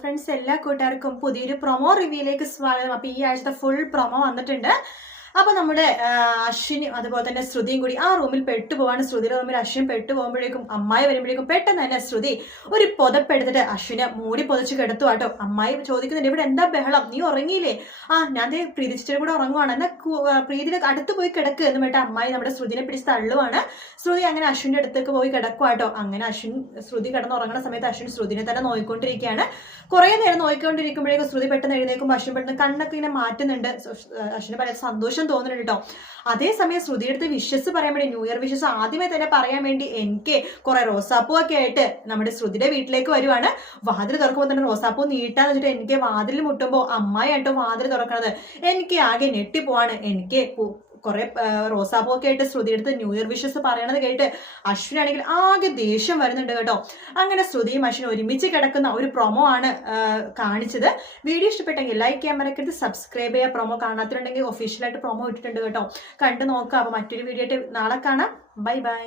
Friends, എല്ലാ കൂട്ടുകാർക്കും പുതിയൊരു പ്രൊമോ റിവ്യൂയിലേക്ക് സ്വാഗതം. അപ്പൊ ഈ ആഴ്ചത്തെ ഫുൾ പ്രൊമോ വന്നിട്ടുണ്ട്. അപ്പൊ നമ്മുടെ അശ്വിനും അതുപോലെ തന്നെ ശ്രുതിയും കൂടി ആ റൂമിൽ പെട്ടുപോവാണ്. ശ്രുതിയുടെ റൂമിൽ അശ്വിൻ പെട്ടുപോകുമ്പോഴേക്കും അമ്മായി വരുമ്പോഴേക്കും പെട്ടെന്ന് തന്നെ ശ്രുതി ഒരു പുതപ്പെടുത്തിട്ട് അശ്വിനെ മൂടി പൊതിച്ച് കിടത്തു കേട്ടോ. അമ്മായി ചോദിക്കുന്നുണ്ട്, ഇവിടെ എന്താ ബഹളം, നീ ഉറങ്ങിയില്ലേ? ഞാൻ പ്രീതി ചേച്ചിയുടെ കൂടെ ഉറങ്ങുവാണ്, എന്നാ പ്രീതിയുടെ അടുത്ത് പോയി കിടക്ക് എന്ന് പറഞ്ഞിട്ട് അമ്മായി നമ്മുടെ ശ്രുതിനെ പിടിച്ച് തള്ളുവാണ്. ശ്രുതി അങ്ങനെ അശ്വിന്റെ അടുത്തേക്ക് പോയി കിടക്കുവാട്ടോ. അങ്ങനെ അശ്വിൻ ശ്രുതി കിടന്ന് ഉറങ്ങുന്ന സമയത്ത് അശ്വിൻ ശ്രുതിനെ തന്നെ നോയിക്കൊണ്ടിരിക്കുകയാണ്. കുറെ നേരം നോയിക്കൊണ്ടിരിക്കുമ്പോഴേക്കും ശ്രുതി പെട്ടെന്ന് എഴുന്നേൽക്കുമ്പോൾ അശ്വിൻ പെട്ടെന്ന് കണ്ണൊക്കെ ഇങ്ങനെ മാറ്റുന്നുണ്ട്. അശ്വിന് പറയാൻ സന്തോഷം തോന്നുന്നുണ്ട് കേട്ടോ. അതേസമയം ശ്രുതിയുടെ അടുത്ത് വിഷസ് പറയാൻ വേണ്ടി, ന്യൂ ഇയർ വിഷസ് ആദ്യമേ തന്നെ പറയാൻ വേണ്ടി എനിക്ക് കുറെ റോസാപ്പൂ ഒക്കെ ആയിട്ട് നമ്മുടെ ശ്രുതിയുടെ വീട്ടിലേക്ക് വരുവാണ്. വാതിൽ തുറക്കുമ്പോൾ തന്നെ റോസാപ്പൂ നീട്ടാന്ന് വെച്ചിട്ട് എനിക്ക് വാതിൽ മുട്ടുമ്പോൾ അമ്മായിട്ടോ വാതിൽ തുറക്കണത്. എനിക്ക് ആകെ ഞെട്ടിപ്പോവാണ്. എനിക്ക് കുറെ റോസാപ്പൂ ഒക്കെ ആയിട്ട് ശ്രുതി എടുത്ത് ന്യൂ ഇയർ വിഷസ് പറയണത് കേട്ട് അശ്വിനാണെങ്കിൽ ആകെ ദേഷ്യം വരുന്നുണ്ട് കേട്ടോ. അങ്ങനെ ശ്രുതിയും അശ്വിനും ഒരുമിച്ച് കിടക്കുന്ന ഒരു പ്രൊമോ ആണ് കാണിച്ചത്. വീഡിയോ ഇഷ്ടപ്പെട്ടെങ്കിൽ ലൈക്ക് ചെയ്യാൻ മറക്കരുത്, സബ്സ്ക്രൈബ് ചെയ്യുക. പ്രൊമോ കാണാത്തിട്ടുണ്ടെങ്കിൽ ഒഫീഷ്യലായിട്ട് പ്രൊമോ ഇട്ടിട്ടുണ്ട് കേട്ടോ, കണ്ടു നോക്കുക. അപ്പൊ മറ്റൊരു വീഡിയോ ആയിട്ട് നാളെ കാണാം. Bye bye.